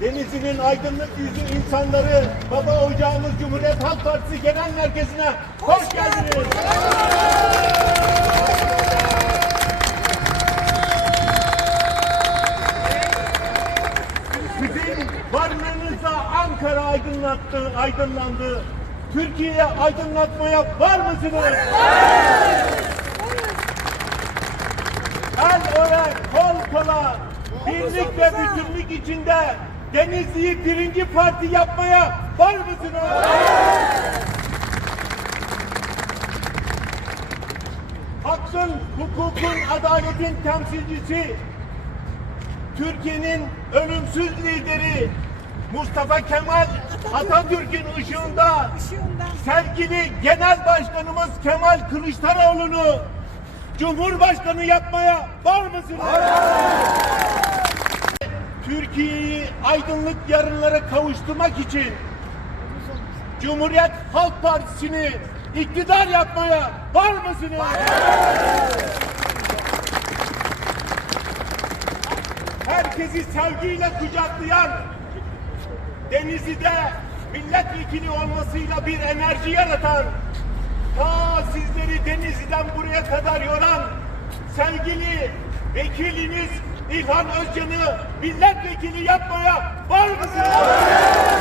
Denizli'nin aydınlık yüzü insanları Baba Ocağımız Cumhuriyet Halk Partisi Genel Merkezi'ne hoş geldiniz. Sizin varlığınızla Ankara aydınlattı, aydınlandı. Türkiye'ye aydınlatmaya var mısınız? El öre, kol kola, birlik ve bütünlük içinde Denizli'yi birinci parti yapmaya var mısınız? Hakkın, hukukun, adaletin temsilcisi, Türkiye'nin ölümsüz lideri Mustafa Kemal Atatürk'ün ışığında sevgili Genel Başkanımız Kemal Kılıçdaroğlu'nu Cumhurbaşkanı yapmaya var mısınız? Türkiye'yi aydınlık yarınlara kavuşturmak için Cumhuriyet Halk Partisi'ni iktidar yapmaya var mısınız? Herkesi sevgiyle kucaklayan Denizli'de milletvekili olmasıyla bir enerji yaratan ta sizleri Denizli'den buraya kadar yoran sevgili vekiliniz İlhan Özcan'ı milletvekili yapmaya var mısınız?